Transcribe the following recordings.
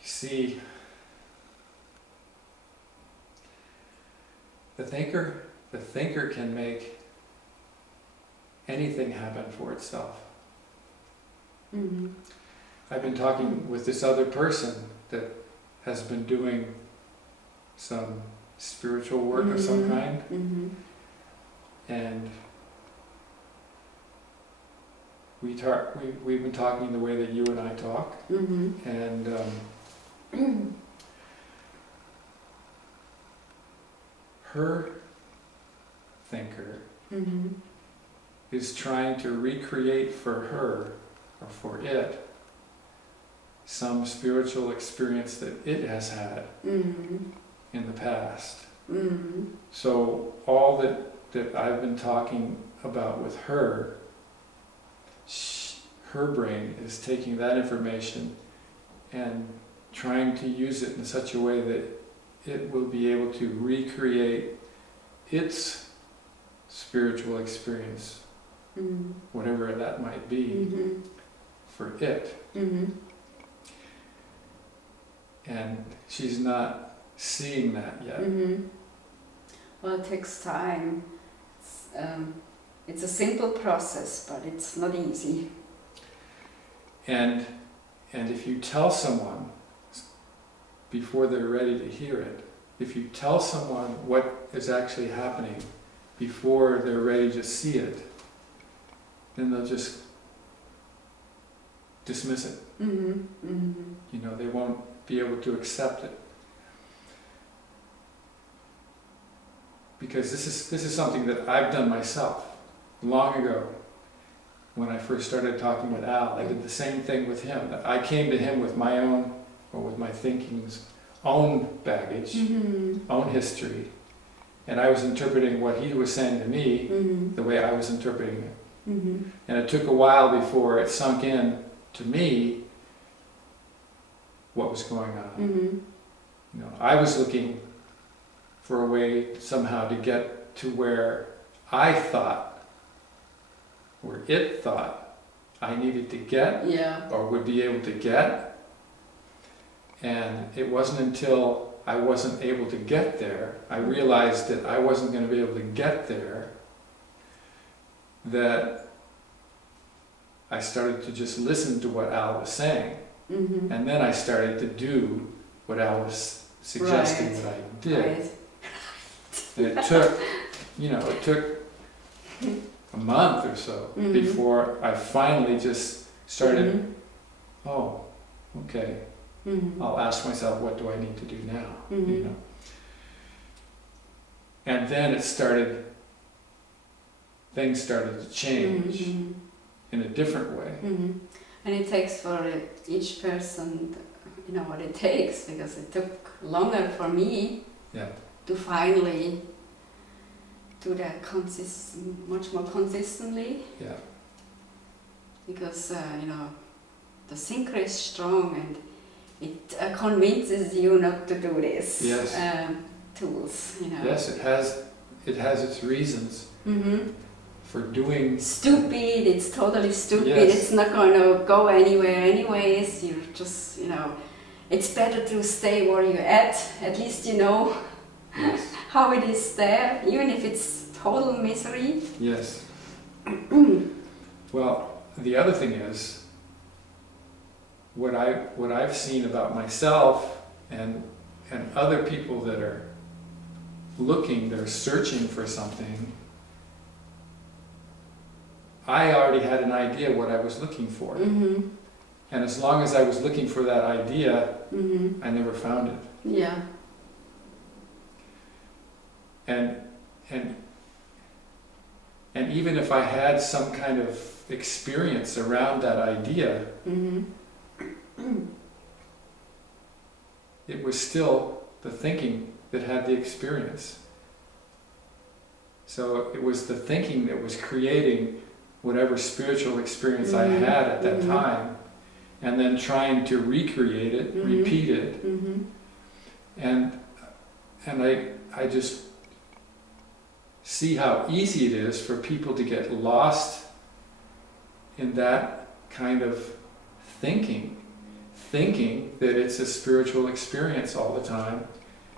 You see, the thinker can make anything happen for itself. Mm-hmm. I've been talking with this other person that has been doing some spiritual work of some kind, Mm-hmm. and we've been talking the way that you and I talk, Mm-hmm. and her thinker Mm-hmm. is trying to recreate for her, or for it, some spiritual experience that it has had Mm-hmm. in the past. Mm-hmm. So all that I've been talking about with her, her brain is taking that information and trying to use it in such a way that it will be able to recreate its spiritual experience, Mm-hmm. whatever that might be, Mm-hmm. for it. Mm-hmm. And she's not seeing that yet. Mm-hmm. Well, it takes time. It's a simple process, but it's not easy. And if you tell someone before they're ready to hear it, if you tell someone what is actually happening before they're ready to see it, then they'll just dismiss it. Mm-hmm. Mm-hmm. You know, they won't be able to accept it. Because this is something that I've done myself long ago. When I first started talking with Al, I did the same thing with him. I came to him with my own, or with my thinking's own baggage, Mm-hmm. own history, and I was interpreting what he was saying to me Mm-hmm. the way I was interpreting it. Mm-hmm. And it took a while before it sunk in to me what was going on. Mm-hmm. You know, I was looking for a way somehow to get to where I thought, where it thought I needed to get, Yeah. or would be able to get. And it wasn't until I wasn't able to get there, I realized that I wasn't going to be able to get there, that I started to just listen to what Al was saying. Mm-hmm. And then I started to do what Al was suggesting Right. that I did. Right. And it took, it took a month or so Mhm. before I finally just started, Mm-hmm. oh, okay, Mm-hmm. I'll ask myself, what do I need to do now? Mhm. You know. And then things started to change Mm-hmm. in a different way. Mm-hmm. And it takes for each person, what it takes, because it took longer for me Yeah. to finally do that much more consistently, Yeah. because the thinker is strong and it convinces you not to do this. Yes. Tools, Yes, it has its reasons Mm-hmm. for doing. Stupid, it's totally stupid, Yes. it's not going to go anywhere anyways, you're just, it's better to stay where you're at least you know Yes. how it is there, even if it's total misery. Yes. Well, the other thing is, what I've seen about myself and other people that are they're searching for something, I already had an idea what I was looking for. Mm-hmm. And as long as I was looking for that idea, Mm-hmm. I never found it. Yeah. And even if I had some kind of experience around that idea, Mm-hmm. it was still the thinking that had the experience. So it was the thinking that was creating whatever spiritual experience I Mhm. had at that Mhm. time, and then trying to recreate it, Mhm. repeat it, Mm-hmm. and I just see how easy it is for people to get lost in that kind of thinking thinking that it's a spiritual experience all the time,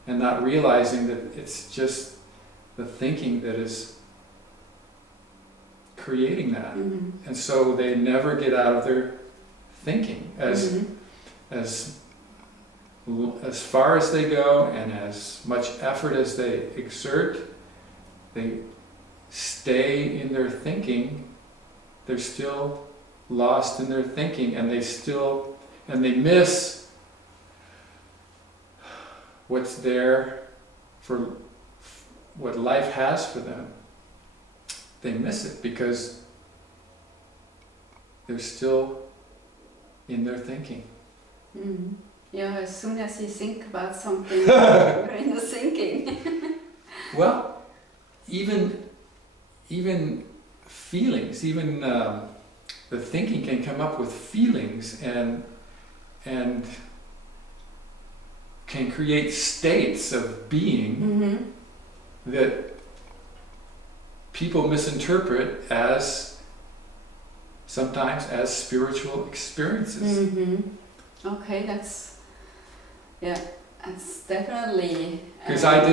and not realizing that it's just the thinking that is creating that. And so they never get out of their thinking. As far as they go and as much effort as they exert, they stay in their thinking. They're still lost in their thinking, and they miss what's there for what life has for them. They miss it because they're still in their thinking. Yeah, as soon as you think about something, you're in the thinking. Well, even feelings, even the thinking can come up with feelings and can create states of being that people misinterpret as sometimes as spiritual experiences. Okay, that's definitely. Because I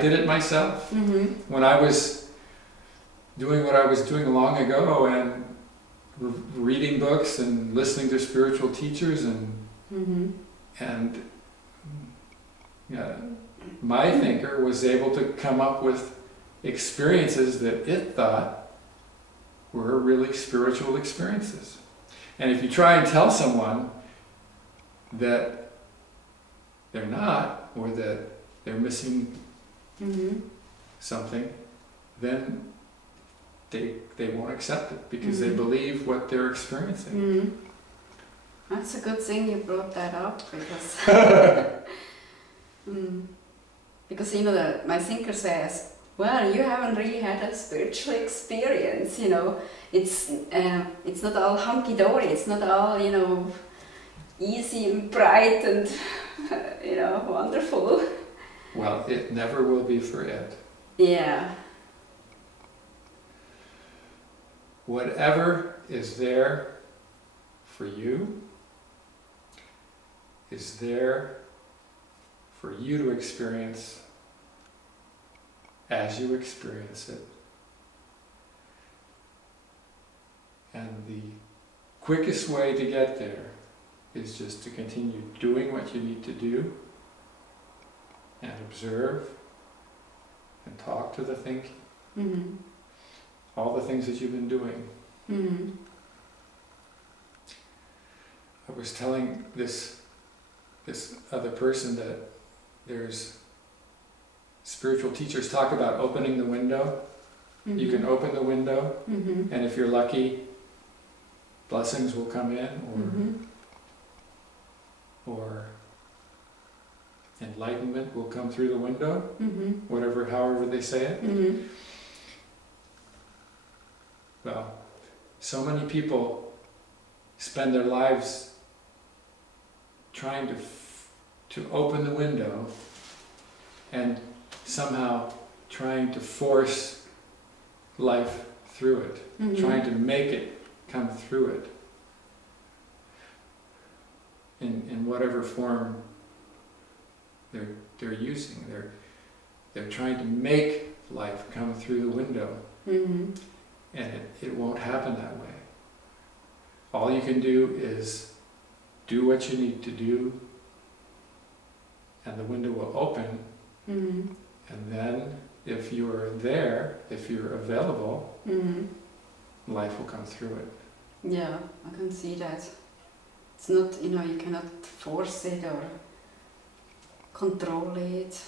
did it myself when I was doing what I was doing long ago, and reading books and listening to spiritual teachers, and my thinker was able to come up with experiences that it thought were really spiritual experiences. And if you try and tell someone that they're not, or that they're missing something, then they won't accept it, because they believe what they're experiencing. That's a good thing you brought that up, because because my thinker says, well, you haven't really had a spiritual experience, it's not all hunky-dory, it's not all, easy and bright and, wonderful. Well, it never will be for it. Yeah. Whatever is there for you is there for you to experience as you experience it. And the quickest way to get there is just to continue doing what you need to do, and observe and talk to the thinking. All the things that you've been doing. I was telling this other person that there's spiritual teachers talk about opening the window. You can open the window, and if you're lucky, blessings will come in, or enlightenment will come through the window, however they say it. Well, so many people spend their lives trying to open the window, and somehow trying to force life through it, trying to make it come through it in whatever form they're using. They're trying to make life come through the window, and it won't happen that way. All you can do is do what you need to do, and the window will open. And then, if you're there, if you're available, life will come through it. Yeah, I can see that. It's not, you cannot force it or control it.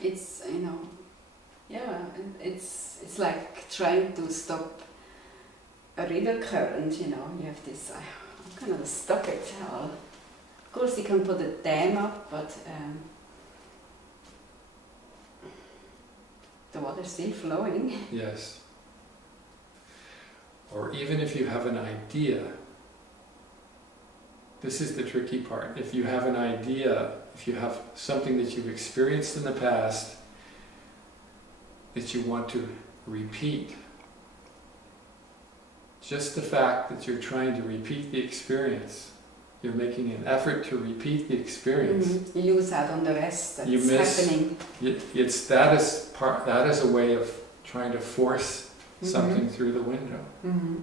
It's, yeah, it's like trying to stop a river current, you have this, I'm gonna stop it. Of course you can put a dam up, but the water's still flowing. Yes. Or even if you have an idea, this is the tricky part. If you have an idea, if you have something that you've experienced in the past that you want to repeat, just the fact that you're trying to repeat the experience, you're making an effort to repeat the experience. Mm-hmm. You lose out on the rest that's You miss, happening. That is a way of trying to force something through the window. Mm-hmm.